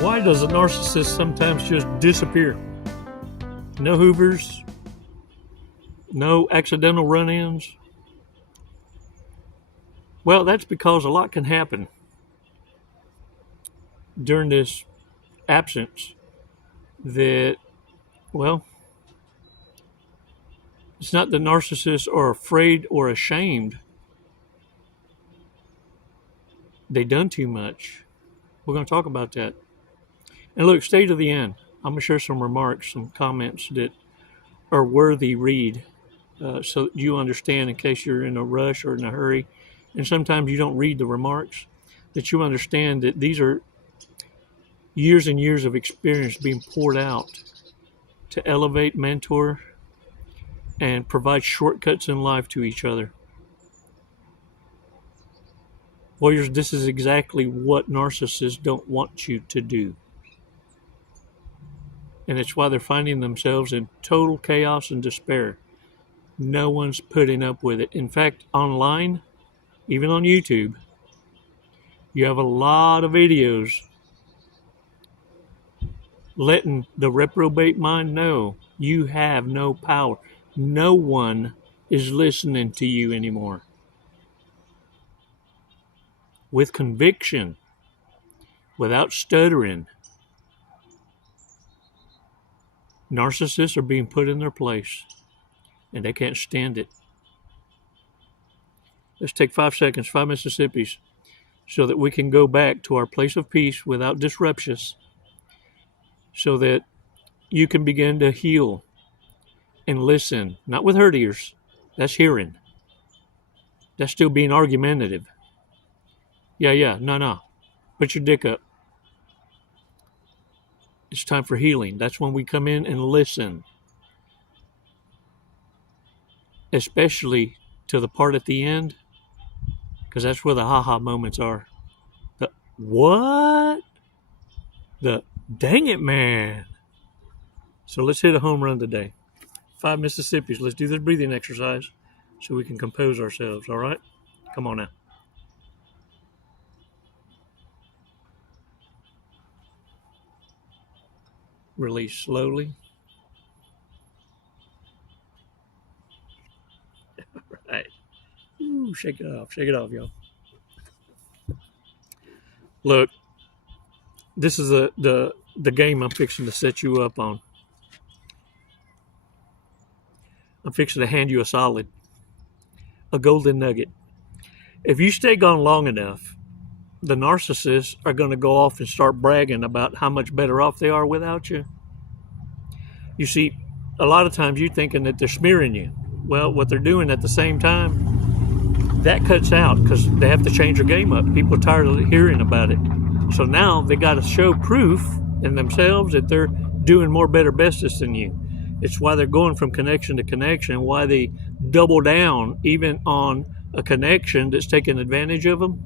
Why does a narcissist sometimes just disappear? No hoovers, no accidental run-ins. Well, that's because a lot can happen during this absence that, well, it's not that narcissists are afraid or ashamed. They done too much. We're going to talk about that. And look, stay to the end. I'm going to share some remarks, some comments that are worthy read so that you understand in case you're in a rush or in a hurry. And sometimes you don't read the remarks, that you understand that these are years and years of experience being poured out to elevate, mentor, and provide shortcuts in life to each other. Warriors, this is exactly what narcissists don't want you to do. And it's why they're finding themselves in total chaos and despair. No one's putting up with it. In fact, online, even on YouTube, you have a lot of videos letting the reprobate mind know you have no power. No one is listening to you anymore. With conviction, without stuttering, narcissists are being put in their place, and they can't stand it. Let's take 5 seconds, 5 Mississippis, so that we can go back to our place of peace without disruptions, so that you can begin to heal and listen, not with hurt ears. That's hearing. That's still being argumentative. No. Put your dick up. It's time for healing. That's when we come in and listen. Especially to the part at the end, because that's where the ha-ha moments are. The what? The dang it, man. So let's hit a home run today. 5 Mississippis. Let's do this breathing exercise so we can compose ourselves, all right? Come on now. Release slowly. All right. Ooh, shake it off. Shake it off, y'all. Look, this is the game I'm fixing to set you up on. I'm fixing to hand you a solid, a golden nugget. If you stay gone long enough, the narcissists are going to go off and start bragging about how much better off they are without you. You see, a lot of times you're thinking that they're smearing you. Well, what they're doing at the same time, that cuts out because they have to change their game up. People are tired of hearing about it. So now they got to show proof in themselves that they're doing more, better, bestest than you. It's why they're going from connection to connection, why they double down even on a connection that's taking advantage of them,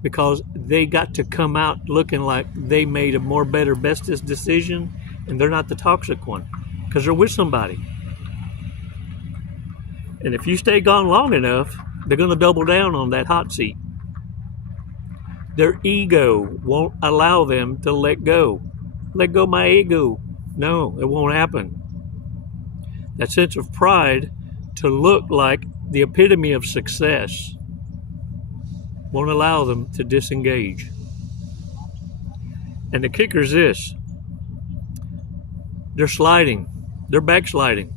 because they got to come out looking like they made a more, better, bestest decision, and they're not the toxic one because they're with somebody. And if you stay gone long enough, they're going to double down on that hot seat. Their ego won't allow them to let go. Let go my ego. No, it won't happen. That sense of pride to look like the epitome of success won't allow them to disengage. And the kicker is this. They're sliding. They're backsliding.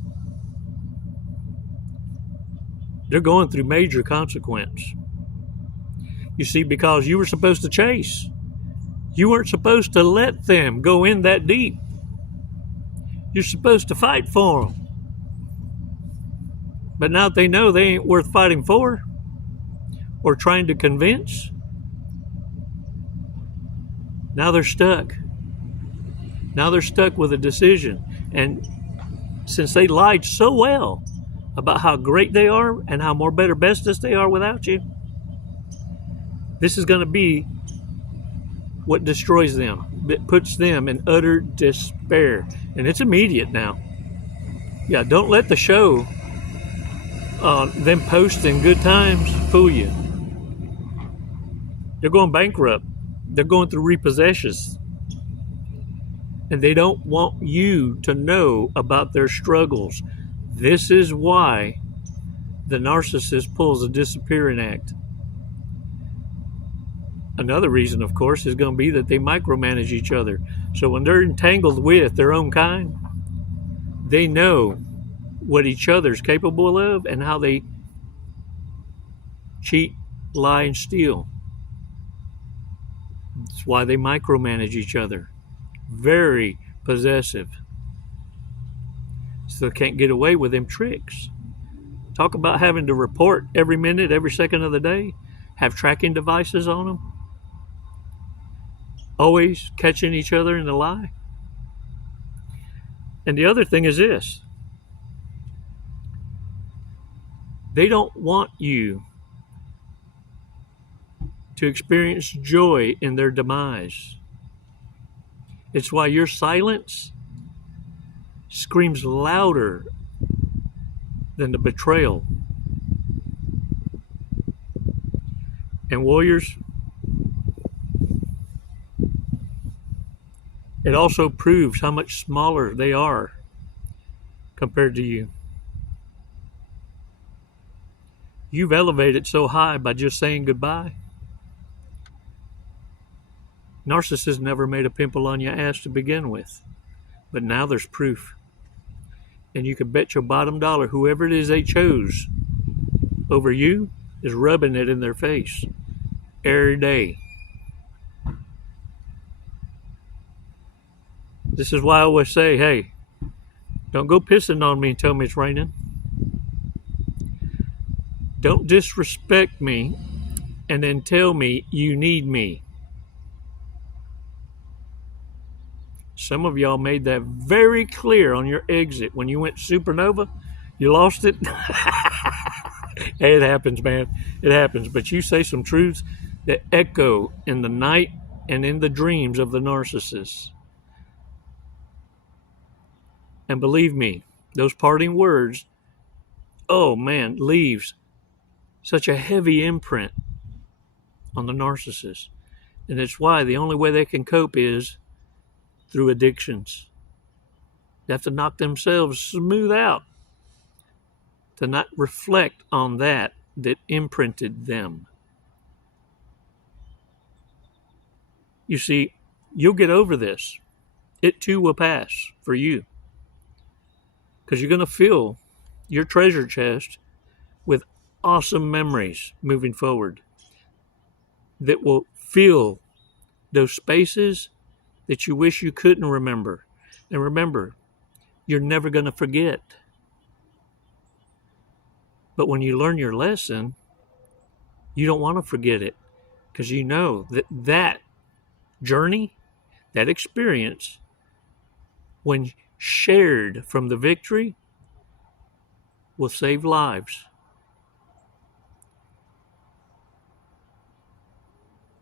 They're going through major consequence. You see, because you were supposed to chase. You weren't supposed to let them go in that deep. You're supposed to fight for them. But now they know they ain't worth fighting for or trying to convince. Now they're stuck. Now they're stuck with a decision. And since they lied so well about how great they are and how more, better, bestest they are without you, this is going to be what destroys them. It puts them in utter despair. And it's immediate now. Yeah, don't let the show them posting good times fool you. They're going bankrupt. They're going through repossessions. and they don't want you to know about their struggles. This is why the narcissist pulls a disappearing act. Another reason, of course, is going to be that they micromanage each other. So when they're entangled with their own kind, they know what each other's capable of and how they cheat, lie, and steal. That's why they micromanage each other. Very possessive. So they can't get away with them tricks. Talk about having to report every minute, every second of the day, have tracking devices on them, always catching each other in the lie. And the other thing is this: they don't want you to experience joy in their demise. It's why your silence screams louder than the betrayal. And warriors, it also proves how much smaller they are compared to you. You've elevated so high by just saying goodbye. Narcissists never made a pimple on your ass to begin with, but now there's proof. And you can bet your bottom dollar whoever it is they chose over you is rubbing it in their face every day. This is why I always say, hey, don't go pissing on me and tell me it's raining. Don't disrespect me and then tell me you need me. Some of y'all made that very clear on your exit. When you went supernova, you lost it. Hey, it happens, man. It happens. But you say some truths that echo in the night and in the dreams of the narcissist. And believe me, those parting words, oh man, leaves such a heavy imprint on the narcissist. And it's why the only way they can cope is through addictions. They have to knock themselves smooth out to not reflect on that imprinted them. You see, you'll get over this. It too will pass for you. Because you're going to fill your treasure chest with awesome memories moving forward that will fill those spaces that you wish you couldn't remember. And remember, you're never going to forget. But when you learn your lesson, you don't want to forget it, because you know that journey, that experience, when shared from the victory, will save lives.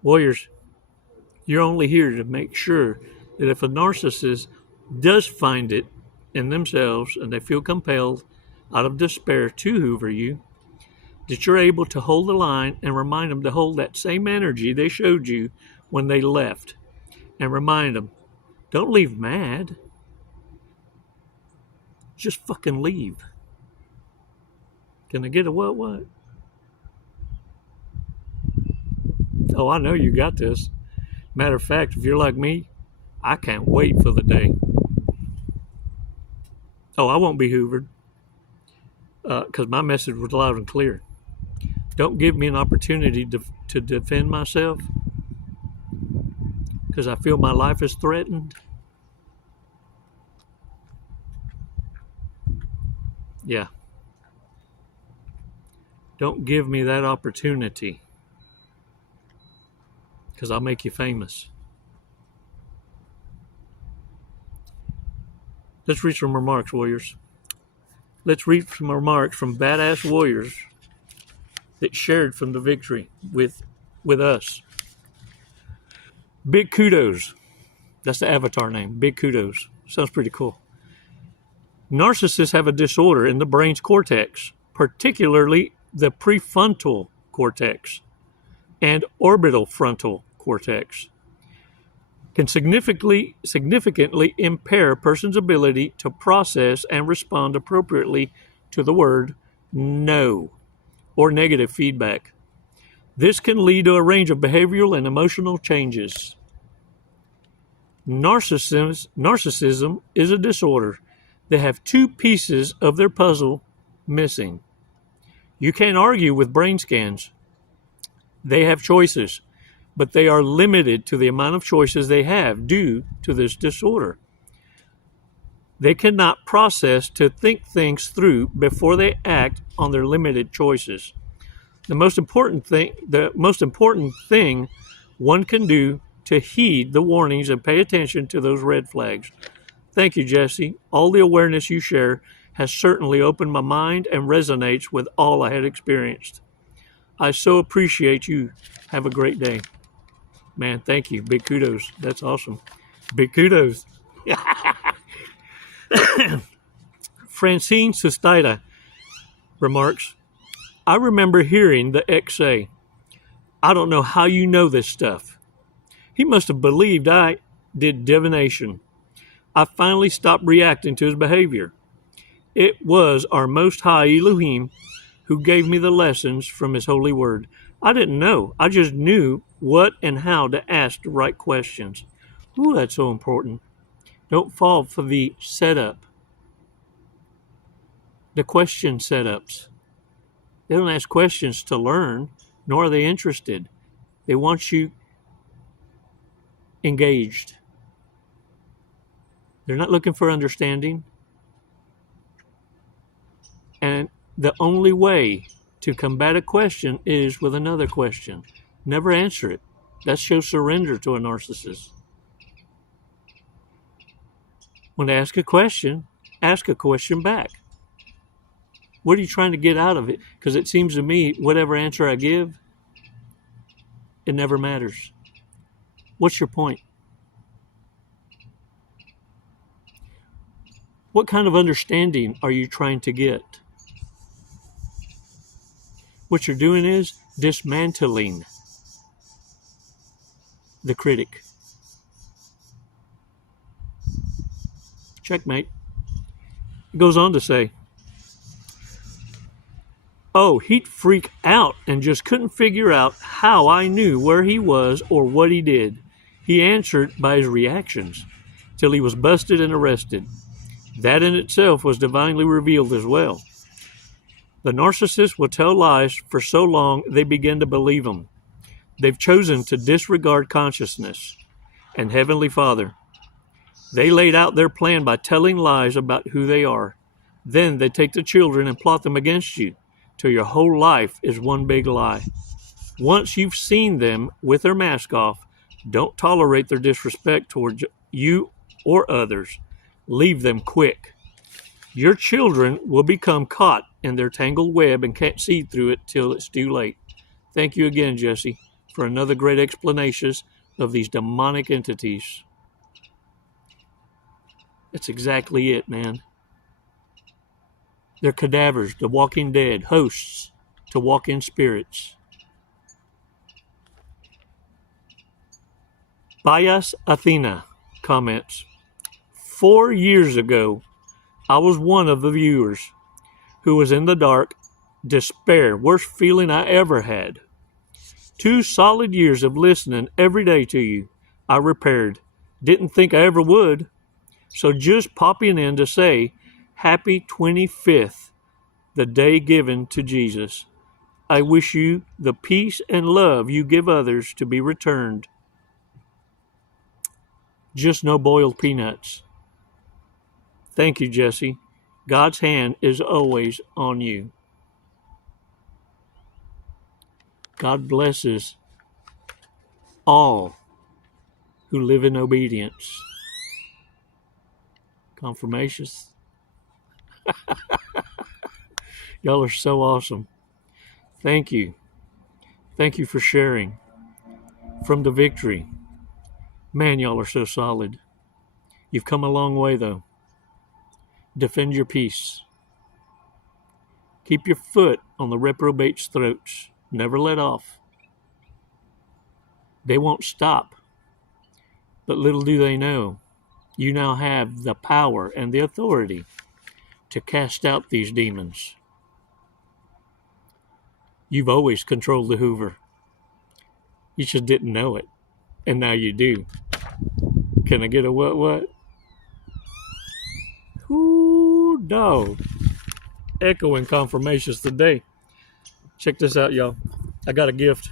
Warriors, you're only here to make sure that if a narcissist does find it in themselves and they feel compelled out of despair to hoover you, that you're able to hold the line and remind them to hold that same energy they showed you when they left. And remind them, don't leave mad. Just fucking leave. Can I get a what? Oh, I know you got this. Matter of fact, if you're like me, I can't wait for the day. Oh, I won't be hoovered, because my message was loud and clear. Don't give me an opportunity to defend myself because I feel my life is threatened. Yeah. Don't give me that opportunity, because I'll make you famous. Let's read some remarks, warriors. Let's read some remarks from badass warriors that shared from the victory with us. Big kudos. That's the avatar name. Big kudos. Sounds pretty cool. Narcissists have a disorder in the brain's cortex, particularly the prefrontal cortex and orbital frontal cortex. can significantly impair a person's ability to process and respond appropriately to the word no or negative feedback. This can lead to a range of behavioral and emotional changes. Narcissism is a disorder. They have two pieces of their puzzle missing. You can't argue with brain scans. They have choices, but they are limited to the amount of choices they have due to this disorder. They cannot process to think things through before they act on their limited choices. The most important thing one can do to heed the warnings and pay attention to those red flags. Thank you, Jesse. All the awareness you share has certainly opened my mind and resonates with all I had experienced. I so appreciate you. Have a great day. Man, thank you. Big kudos. That's awesome. Big kudos. Francine Sustida remarks, I remember hearing the ex say, I don't know how you know this stuff. He must have believed I did divination. I finally stopped reacting to his behavior. It was our Most High Elohim who gave me the lessons from his holy word. I didn't know. I just knew what and how to ask the right questions. Ooh, that's so important. Don't fall for the setup. The question setups. They don't ask questions to learn, nor are they interested. They want you engaged. They're not looking for understanding. And the only way to combat a question is with another question. Never answer it. That shows surrender to a narcissist. When they ask a question back. What are you trying to get out of it? Because it seems to me, whatever answer I give, it never matters. What's your point? What kind of understanding are you trying to get? What you're doing is dismantling the critic. Checkmate. It goes on to say, oh, he'd freak out and just couldn't figure out how I knew where he was or what he did. He answered by his reactions till he was busted and arrested. That in itself was divinely revealed as well. The narcissist will tell lies for so long they begin to believe them. They've chosen to disregard consciousness and Heavenly Father. They laid out their plan by telling lies about who they are. Then they take the children and plot them against you till your whole life is one big lie. Once you've seen them with their mask off, don't tolerate their disrespect towards you or others. Leave them quick. Your children will become caught in their tangled web and can't see through it till it's too late. Thank you again, Jesse, for another great explanation of these demonic entities. That's exactly it, man. They're cadavers, the walking dead, hosts to walk-in spirits. Bias Athena comments, 4 years ago, I was one of the viewers who was in the dark, despair, worst feeling I ever had. 2 solid years of listening every day to you, I repaired. Didn't think I ever would. So just popping in to say, happy 25th, the day given to Jesus. I wish you the peace and love you give others to be returned. Just no boiled peanuts. Thank you, Jesse. God's hand is always on you. God blesses all who live in obedience. Confirmations. Y'all are so awesome. Thank you. Thank you for sharing. From the victory. Man, y'all are so solid. You've come a long way, though. Defend your peace. Keep your foot on the reprobate's throats. Never let off. They won't stop But little do they know, you now have the power and the authority to cast out these demons. You've always controlled the Hoover. You just didn't know it. And now you do. Can I get a what? Ooh, dog. Echoing confirmations today. Check this out, y'all. I got a gift.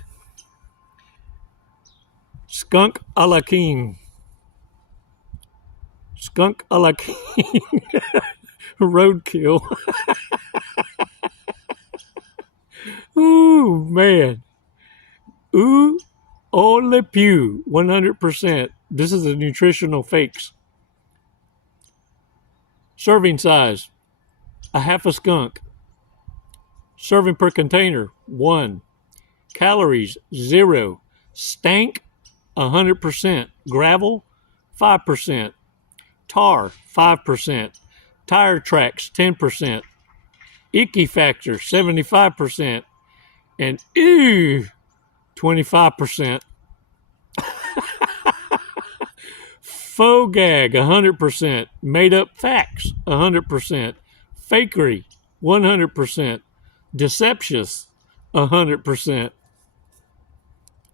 Skunk a la king. Skunk a la king. Roadkill. Ooh, man. Ooh, ole pew. 100%. This is a nutritional fakes. Serving size. A half a skunk. Serving per container. 1. Calories. 0. Stank. 100%. Gravel. 5%. Tar. 5%. Tire tracks. 10%. Icky factor. 75%. And ew. 25%. Faux gag, 100%. Made up facts, 100%. Fakery, 100%. Deceptious, 100%.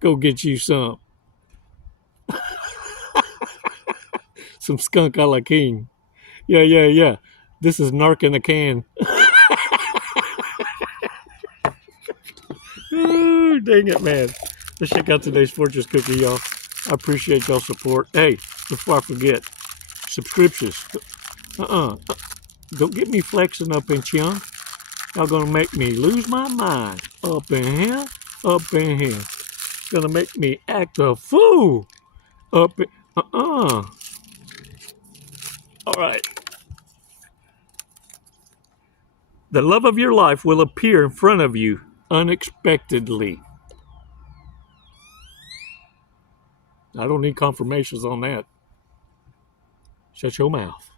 Go get you some. Some skunk a la king. Yeah. This is narc in a can. Ooh, dang it, man. Let's check out today's Fortress cookie, y'all. I appreciate y'all's support. Hey, before I forget, subscriptions. Don't get me flexing up in chunk. Y'all gonna make me lose my mind. Up in here. Gonna make me act a fool. Up in, All right. The love of your life will appear in front of you unexpectedly. I don't need confirmations on that. Shut your mouth.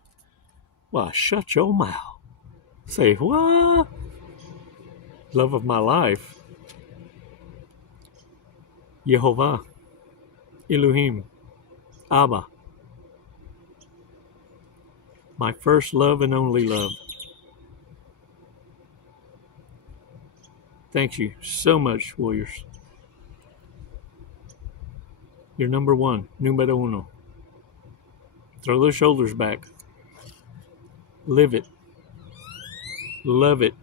Why, shut your mouth. Say, what? Love of my life. Yehovah. Elohim. Abba. My first love and only love. Thank you so much, warriors. You're number one, numero uno. Throw those shoulders back. Live it. Love it.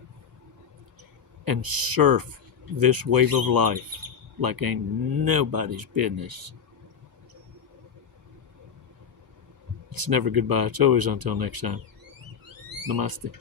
And surf this wave of life like ain't nobody's business. It's never goodbye. It's always until next time. Namaste.